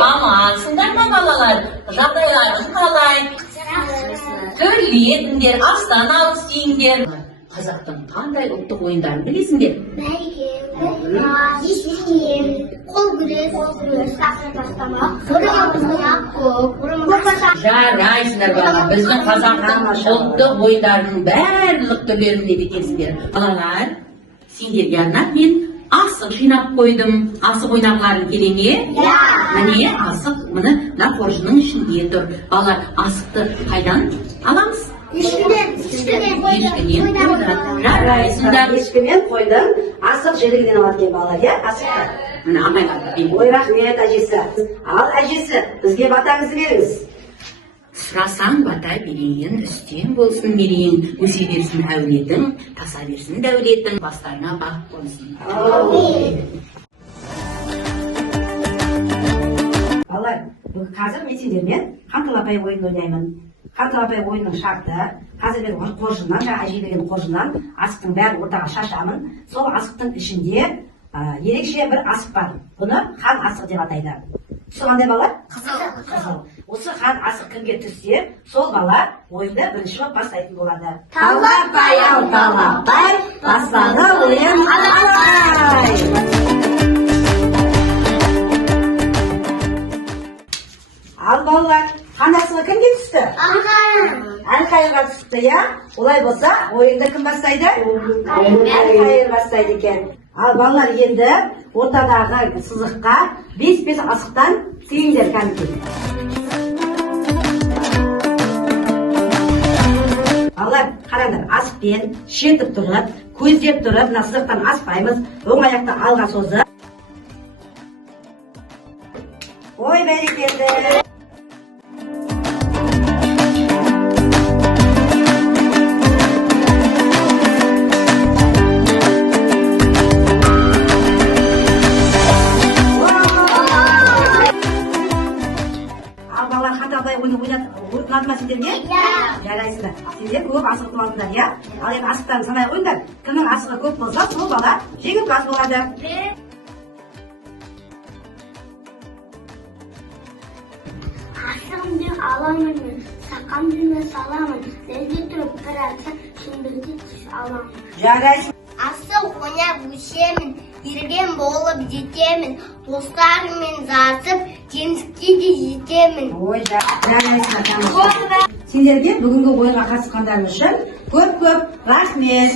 Amansınlar mı balalar? Жағдайларың қалай? Сөйлетіңдер, астан алыс дейіңдер. Қазақтың қандай ұлттық ойындарын білесіңдер? Бәйге, ескер, қол күрес, тасты тастамақ, Жарайсыңдар бала, біздің қазақтың ұлттық ойындарының барлық түрлерін де білесіңдер. Балалар, сендерге арнап мен асық жинап қойдым. Асық ойнағыларың келе ме? Міне асық мына қоржынның ішінде тұр. Балалар, асықты қайдан аламыз? ешкіден Жарайсыңдар. Ешкімен қойдым, асық жерігінен алады екен балалар, иә? Асықты. Міне амайға деймін. Ой, рахмет әжесі. Ал әжесі, бізге батаңызды беріңіз. Сұрасаң бата берейін, үстем болсын мерейін, өсе берсін әулетің, таса берсін дәулетің, бастарына бақ болсын. Балалар, қазір мен сендермен қанталапай ойын ойнаймын. Қанталапай ойынның шарты, қазір мен қоржыннан, жаңа әжей берген қоржыннан асықтың бәрін ортаға шашамын. Сол асықтың ішінде ерекше бір асық бар. Бұны хан асық деп атайды. Түсі қандай балалар? Қызыл. Осы хан асық кімге түссе, сол бала ойынды бірінші болып бастайтын болады. Талапай, бастады ойын алай! Ал балалар, хан асығы кімге түсті? Әлқайырға түсті, я? Олай болса, ойынды кім бастайды? Әлқайыр бастайды екен. Ал балалар, енді ортадағы сызыққа 5-5 асықтан түйіңдер кәмпей. Балалар, қараңдар, асықпен шертіп тұрып, көздеп тұрып, мына сызықтан аспаймыз, оң аяқты алға созып. Ой, бәрекелді! Ұнады ма сендерге? Жарайсыңдар. Сендер көп асық туасыңдар, иә? Ал енді асықтарын санай қойыңдар. Кімнің асығы көп болса, сол бала жеңімпаз болады. Асығымды аламын, сақамды саламын, лезде тұрып бір атса, шындықты түс аламын. Жарайсың. Асық ойнап өсемін, ерген болып жетемін, достарыммен засып, жеңіске де жетемін. Ой, жарайсыңдар. Сендерге бүгінгі ойынға қатысқандарың үшін көп-көп рахмет.